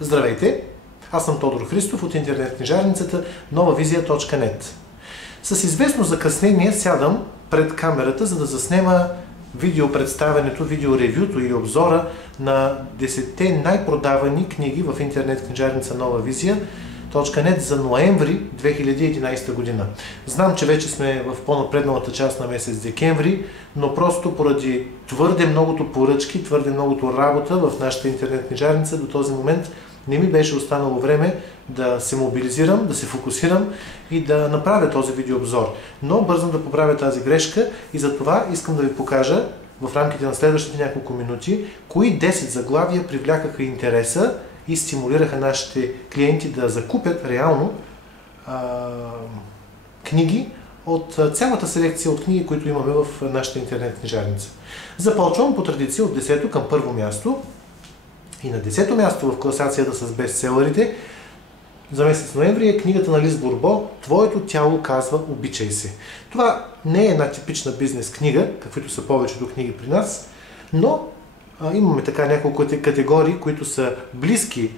Здравейте! Аз съм Тодор Христов от интернет книжарницата novavizia.net. С известно закъснение сядам пред камерата, за да заснема видеопредставянето, видеоревюто и обзора на 10-те най-продавани книги в интернет книжарница novavizia.net за ноември 2011 година. Знам, че вече сме в по-напредналата част на месец декември, но просто поради твърде многото поръчки, твърде многото работа в нашата интернет книжарница до този момент не ми беше останало време да се мобилизирам, да се фокусирам и да направя този видеообзор. Но бързам да поправя тази грешка и за това искам да ви покажа в рамките на следващите няколко минути кои 10 заглавия привлякаха интереса и стимулираха нашите клиенти да закупят реално книги от цялата селекция от книги, които имаме в нашата интернет книжарница. Започвам по традиция от 10-то към първо място. И на 10-то място в класацията с бестселърите за месец ноември е книгата на Лиз Борбо "Твоето тяло казва обичай се". Това не е една типична бизнес книга, каквито са повечето книги при нас, но имаме така няколко категории, които са близки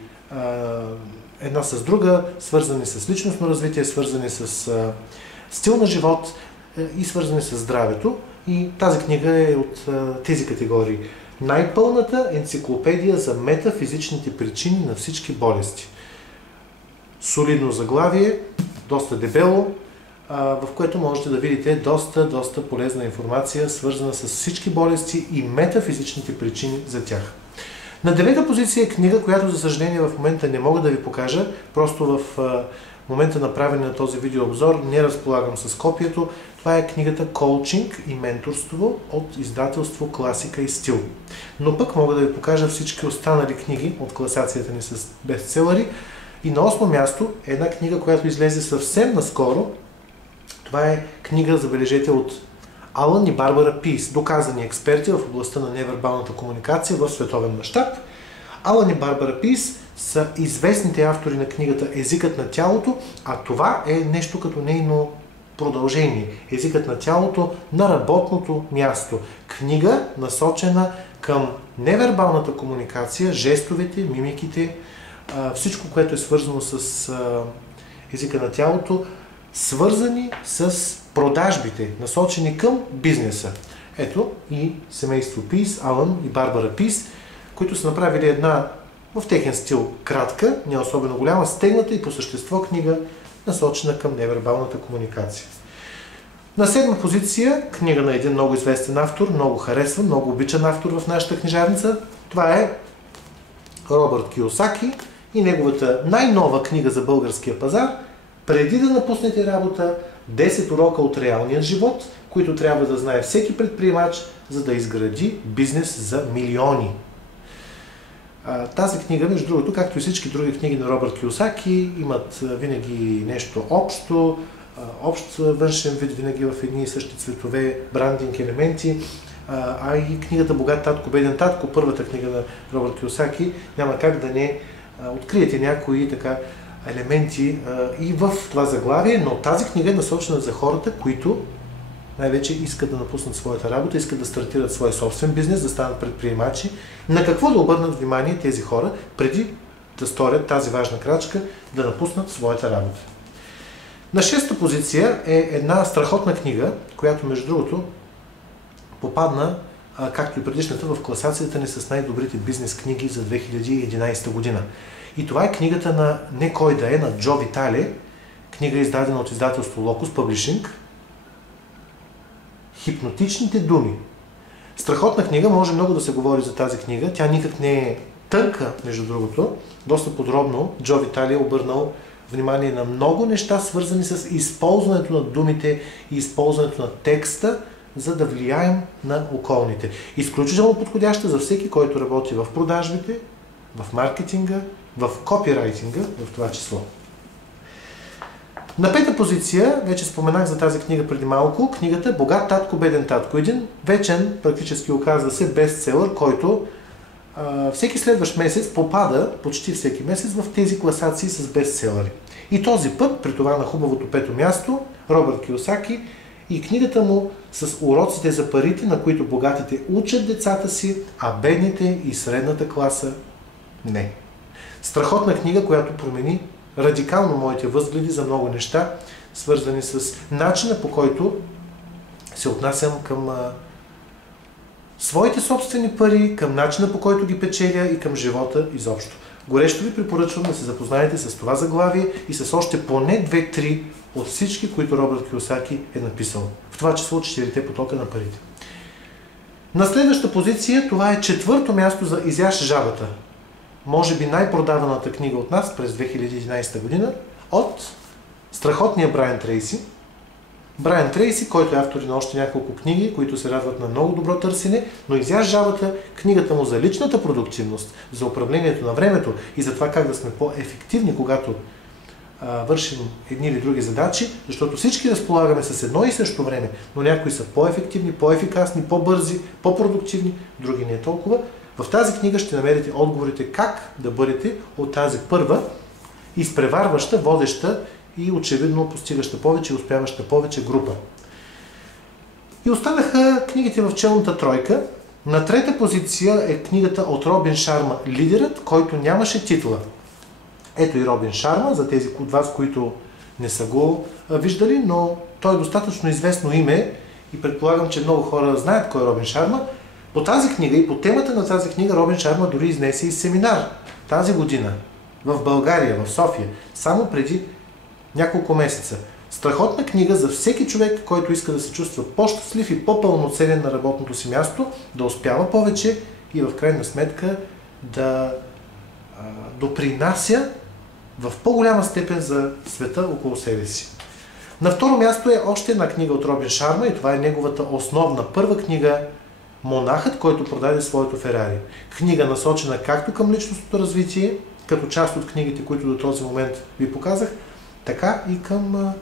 една с друга, свързани с личностно развитие, свързани с стил на живот и свързани с здравето. И тази книга е от тези категории. Най-пълната енциклопедия за метафизичните причини на всички болести. Солидно заглавие, доста дебело, в което можете да видите доста полезна информация, свързана с всички болести и метафизичните причини за тях. На 9-та позиция е книга, която за съжаление в момента не мога да ви покажа, просто в момента на правене на този видеообзор не разполагам с копието. Това е книгата "Коучинг и менторство" от издателство "Класика и стил". Но пък мога да ви покажа всички останали книги от класацията ни с бестселъри. И на 8-о място е една книга, която излезе съвсем наскоро. Това е книга, забележете, от Алън и Барбара Пийс, доказани експерти в областта на невербалната комуникация в световен мащаб. Алън и Барбара Пийс са известните автори на книгата "Езикът на тялото", а това е нещо като нейно продължение. "Езикът на тялото на работното място". Книга, насочена към невербалната комуникация, жестовете, мимиките, всичко, което е свързано с езика на тялото, свързани с продажбите, насочени към бизнеса. Ето и семейство Пийс, Алън и Барбара Пийс, които са направили една в техен стил кратка, не особено голяма, стегната и по същество книга, насочена към невербалната комуникация. На 7-ма позиция книга на един много известен автор, много харесван, много обичан автор в нашата книжарница. Това е Робърт Кийосаки и неговата най-нова книга за българския пазар "Преди да напуснете работа, 10 урока от реалния живот, които трябва да знае всеки предприемач, за да изгради бизнес за милиони". Тази книга, между другото, както и всички други книги на Робърт Кийосаки, имат винаги нещо общо, общ външен вид, винаги в едни и същи цветове, брандинг елементи, а и книгата "Богат татко, беден татко", първата книга на Робърт Кийосаки, няма как да не откриете някои така елементи и в това заглавие, но тази книга е насочена за хората, които най-вече искат да напуснат своята работа, искат да стартират своя собствен бизнес, да станат предприемачи. На какво да обърнат внимание тези хора, преди да сторят тази важна крачка, да напуснат своята работа. На 6-та позиция е една страхотна книга, която между другото попадна, както и предишната, в класацията ни с най-добрите бизнес книги за 2011 година. И това е книгата на не кой да е, на Джо Витале, книга издадена от издателство Locus Publishing. "Хипнотичните думи". Страхотна книга, може много да се говори за тази книга. Тя никак не е тънка, между другото. Доста подробно Джо Витале е обърнал внимание на много неща, свързани с използването на думите и използването на текста, за да влияем на околните. Изключително подходяща за всеки, който работи в продажбите, в маркетинга, в копирайтинга в това число. На 5-та позиция, вече споменах за тази книга преди малко, книгата "Богат татко, беден татко". Един вечен, практически оказва се, бестселър, който всеки следващ месец попада, почти всеки месец, в тези класации с бестселъри. И този път, при това на хубавото 5-то място, Робърт Кийосаки и книгата му с уроците за парите, на които богатите учат децата си, а бедните и средната класа не. Страхотна книга, която промени радикално моите възгледи за много неща, свързани с начина, по който се отнасям към своите собствени пари, към начина, по който ги печеля и към живота изобщо. Горещо ви препоръчвам да се запознаете с това заглавие и с още поне 2-3 от всички, които Робърт Кийосаки е написал. В това число 4 потока на парите. На следваща позиция, това е 4-то място за Изяж жабата. Може би най-продаваната книга от нас през 2011 година от страхотния Брайан Трейси. Брайан Трейси, който е автор на още няколко книги, които се радват на много добро търсене, но Изяж жабата, книгата му за личната продуктивност, за управлението на времето и за това как да сме по-ефективни, когато вършим едни или други задачи, защото всички разполагаме с едно и също време, но някои са по-ефективни, по-ефикасни, по-бързи, по-продуктивни, други не е толкова. В тази книга ще намерите отговорите как да бъдете от тази първа изпреварваща, водеща и очевидно постигаща повече и успяваща повече група. И останаха книгите в челната тройка. На трета позиция е книгата от Робин Шарма "Лидерът, който нямаше титла". Ето и Робин Шарма, за тези от вас, които не са го виждали, но той е достатъчно известно име и предполагам, че много хора знаят кой е Робин Шарма. По тази книга и по темата на тази книга Робин Шарма дори изнесе и семинар тази година в България, в София, само преди няколко месеца. Страхотна книга за всеки човек, който иска да се чувства по-щастлив и по-пълноценен на работното си място, да успява повече и в крайна сметка да допринася в по-голяма степен за света около себе си. На второ място е още една книга от Робин Шарма и това е неговата основна първа книга "Монахът, който продаде своето Ферари". Книга насочена както към личностното развитие, като част от книгите, които до този момент ви показах, така и към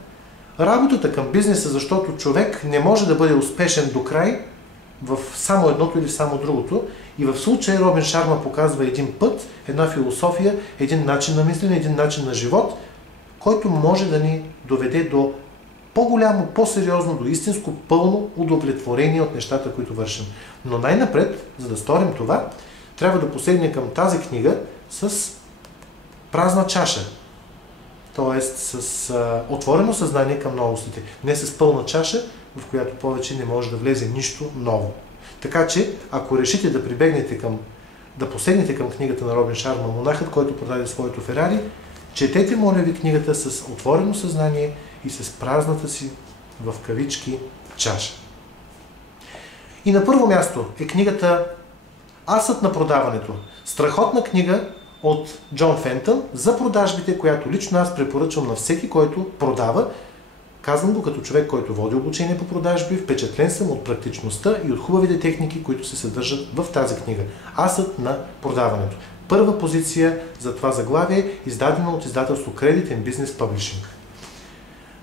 работата, към бизнеса, защото човек не може да бъде успешен до край в само едното или само другото. И в случая Робин Шарма показва един път, една философия, един начин на мислене, един начин на живот, който може да ни доведе до по-голямо, по-сериозно, до истинско, пълно удовлетворение от нещата, които вършим. Но най-напред, за да сторим това, трябва да посегнем към тази книга с празна чаша. Т.е. с отворено съзнание към новостите. Не с пълна чаша, в която повече не може да влезе нищо ново. Така че, ако решите да прибегнете да посегнете към книгата на Робин Шарма "Монахът, който продаде своето Ферари", четете, моля ви, книгата с отворено съзнание и с празната си, в кавички, чаша. И на първо място е книгата "Асът на продаването". Страхотна книга от Джон Фентън за продажбите, която лично аз препоръчвам на всеки, който продава. Казвам го като човек, който води обучение по продажби, впечатлен съм от практичността и от хубавите техники, които се съдържат в тази книга. "Асът на продаването". Първа позиция за това заглавие, издадено от издателство Credit and Business Publishing.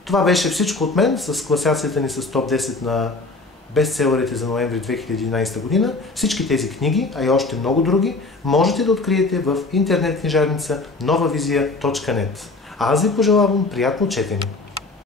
Това беше всичко от мен с класацията ни с топ 10 на бестселерите за ноември 2011 година. Всички тези книги, а и още много други, можете да откриете в интернет книжарница novavizia.net. А аз ви пожелавам приятно четене!